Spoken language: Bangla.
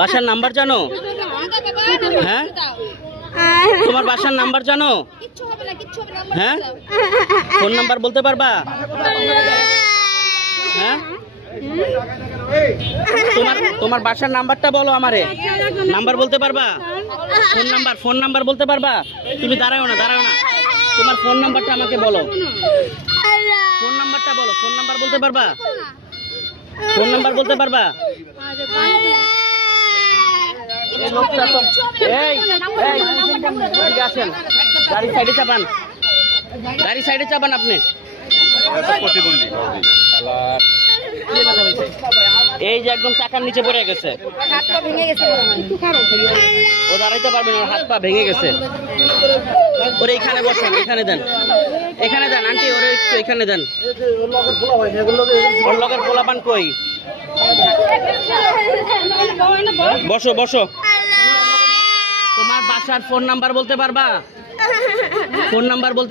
বাসার নাম্বার জানো? হ্যাঁ, তোমার বাসার নাম্বার জানো? হ্যাঁ, ফোন নাম্বার বলতে পারবা? হ্যাঁ, তোমার বাসার নাম্বারটা বলো আমারে। নাম্বার বলতে পারবা? ফোন নাম্বার বলতে পারবা? তুমি দাঁড়াও না। তোমার ফোন নাম্বারটা আমাকে বলো। ফোন নাম্বারটা বলো। ফোন নাম্বার বলতে পারবা? ফোন নাম্বার বলতে পারবা? এই লোকটা তো এদিকে আসেন। গাড়ি সাইডে চাপান আপনি। এই যে একদম চাকার নিচে পড়ে গেছে, ও দাঁড়াইতে পারবে না, হাত পা ভেঙে গেছে। ওরে এখানে বসেন, এখানে দেন আন্টি, ওরে একটু এখানে দেন। ওর লগের পোলাপান কই? বসো। তোমার বাসার ফোন নাম্বার বলতে পারবা? Phone number